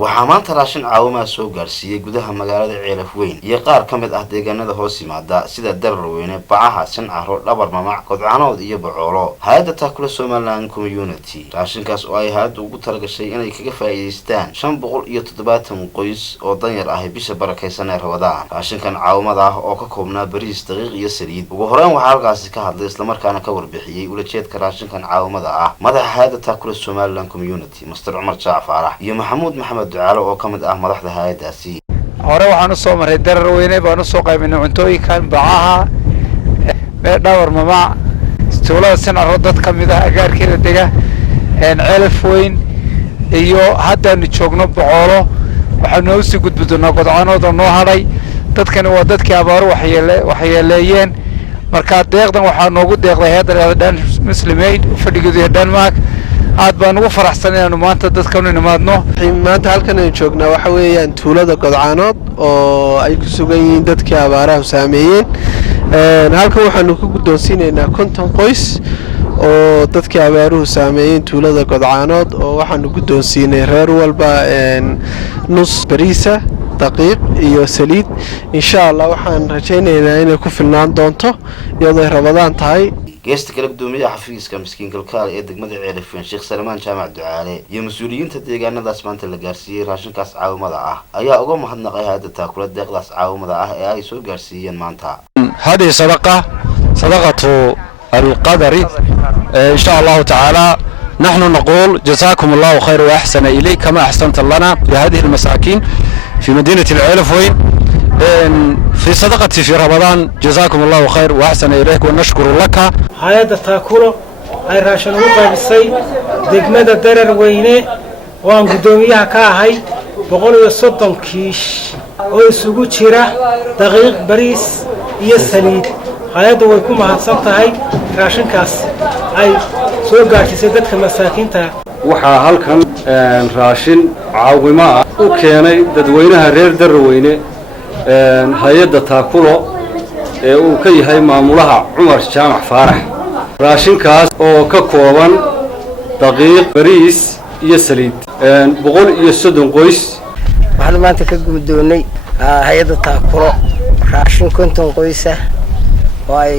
waxaa maanta raashin caawimaad soo gaarsiiyay gudaha magaalada Ceelaf Weyn iyo qaar ka mid ah deegaanada hoos yimaada sida Dararweyne, Bacaha, Sancaro, Dhabar Mamac, Qodcanood iyo Bocoolo. Hay'adda Taakula Somaliland Community raashinkaas oo ay hay'addu ugu talagashay inay kaga faa'iideystaan 570 qoys oo danyar ah bisha barakeysan ee Ramadaan. Raashinkan caawimaad ah oo ka koobnaa bariis, daqiiq iyo saliid. Ugu horreyn waxaa halkaasi ka hadlay isla markaana ka warbixiyay ulajeedka raashinkan caawimada ah madaxa hay'adda Taakula Somaliland Community Mr. Cumar Jaafar iyo Maxamuud ducaalo oo kamid ah madaxda hay'adaasi. hore waxaan soo maray Dararweyne baan soo qaybinay cuntooyinkan Bacaha Dhabar Mamac tuulada Sancaro dad kamid ah agaarkeeda dega Ceelaf Weyn iyo haddaan joogno Bocoolo waxaan noo sii gudbidnaa Qodcanood oo noo hadhay dadkani waa dadkii abaar waxyeeleeyeen marka deeqdan waxaa noogu deeqday hay'adda muslimiin fadhigeedu Denmark aad baan ugu faraxsan inaan maanta dadkan u nimaadno. maanta halkan aan joognaa waxa weeyaan tuulada Qodcanood oo ay ku sugan yihiin dadkii abaaraha saameeyeen halkan waxaanu ku guddoonsiinaynaa 50 qoys oo dadkii abaaruhu saameeyeen tuulada Qodcanood oo waxaanu guddoonsiinay reer walba nus bariisa daqiiq iyo saliid insha Allah waxaan rajaynaynaa inay ku filnaan doonto iyadoo Ramadaan tahay. geesta kala gudoomiyaha xafiiska miskiin kalkaal ee degmada Ceelaf Weyn Sheekh Salmaan Jaamac Ducaale iyo mas'uuliyiinta deegaanadaas maanta la gaarsiiyay raashinkaas caawimada ah ayaa uga mahadnaqay hay'adda Taakula deeqdaas caawimada ah ee ay soo gaarsiiyeen maanta. هذه صدقة القدر إن شاء الله تعالى. نحن نقول جزاكم الله خير وأحسن إليه كما أحسنت لنا لهذه المساكين في مدينة العيلف وين في صدقتي في رمضان. جزاكم الله خير وأحسن إليك ونشكر لك. هذا تاكله أي راشن وقع بالصيد دقمة Dararweyne وان قدوميها كاهي بقولوا الصدم كيش ويسوقوا شراء دقيق بريس يسليد هذا ويكون mahadsantahay raashinkaas ay soo gaarsiisay dadka masaakiinta. waxaa halkan raashin caawimo ah u keenay dadweynaha reer Dararweyne hay'adda Taakulo ee uu ka yahay maamulaha Cumar Jaamac Faarax. raashinkaas oo ka kooban daqiiq bariis iyo saliid 130 qoys. waxaan maanta ka guddoonay hay'adda Taakulo raashin 50 qoys ah oo ay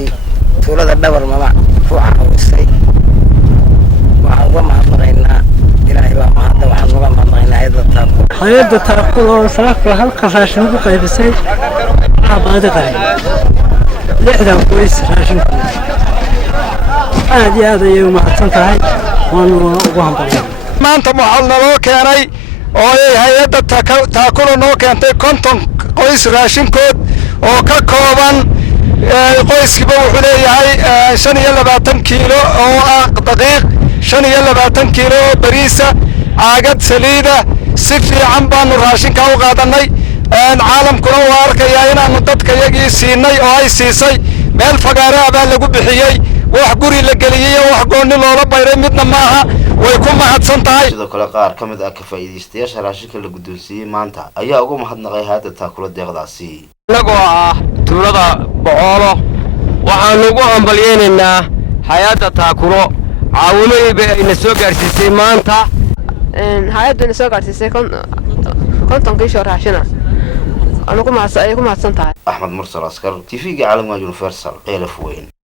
tuulada Dhabar Mamac ku caawisay. waxaan uga mahadnaqaynaa Ilaahay baa mahadda waxaan uga mahadnaqaynaa hay'adda Taakulo sababta halka raashin ugu qaybisay abaadahay 60 qoys raashin aad iyo aad ayay u mahadsantahay waan ugu hambalyeynaa. maanta waxaa naloo keenay oo ay hay'adda Taakula noo keentay 50 qoys raashinkood oo ka kooban qoyskiiba wuxuu leeyahay 25 kiilo oo ah daqiiq 25 kiilo oo bariisa caagad saliida si fiican baanu raashinka u qaadanay. caalamkuna waa arkayaa inaanu dadka yagii siinay oo ay siisay meel fagaare ah baa lagu bixiyay wax guri la geliyay wax gooni loola bayray midna maaha way ku mahadsan tahay. sidoo kale qaar ka mid ah ka faa'iideystayaasha raashinka la guddoonsiiyay maanta ayaa uga mahadnaqay hay'adda Taakula deeqdaasi. anagoo ah tuulada Bocoolo waxaan ugu hambalyeynaa hay'adda Taakulo caawimadii ay soo gaarsiisay maanta. hay'addu soo gaarsiisay 50 kiish raashina anigu ku mahadsan tahay. Axmed Mursal Askar TV-ga Caalamka Universal Ceelaf Weyn.